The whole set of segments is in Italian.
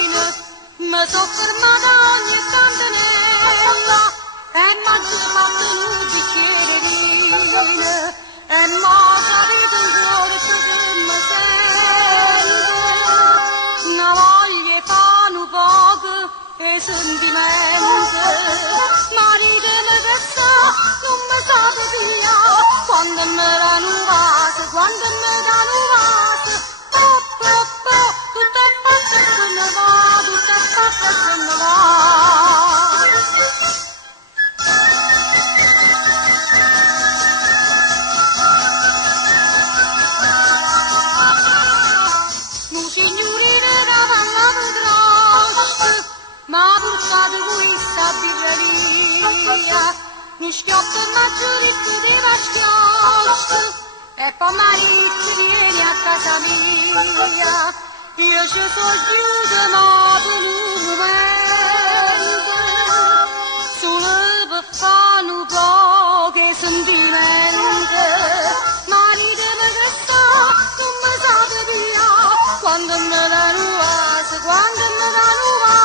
mi soffermata ogni candelella e m'ha fatto un bicchiere vino e m'ha capito un cuore che mi sente una voglia fa un poco e sentimento marito me che sa non mi sa via quando mi danno un vaso quando mi danno un vaso tutto è fatto e se ne va tutto è fatto e se ne va. Ma portato questa birreria, mi schioppo il maggiorito di vaschiasso e poi mai ti vieni a casa mia. Io ci sono chiusa ma per un momento, solo per fare un po' che sentimento. Marito me che sta, non mi sa via, quando me la nuova, quando me la nuova.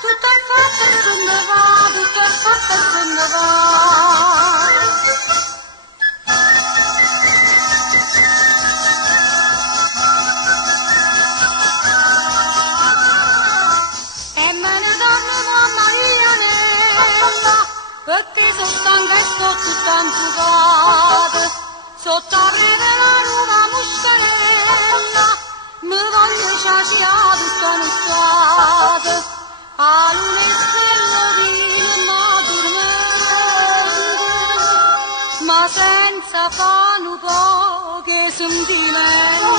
Tutto è fatto e se ne va, tutto è fatto e se ne va. E me ne torno mamma Marianella, perché sono stanca e sto tutta infuocata, sotto a vedere la nuova muscarella, mi voglio sciaciare sto nuzzata. A luna e stella vive ma dormente, ma senza fare un po' che sentimento.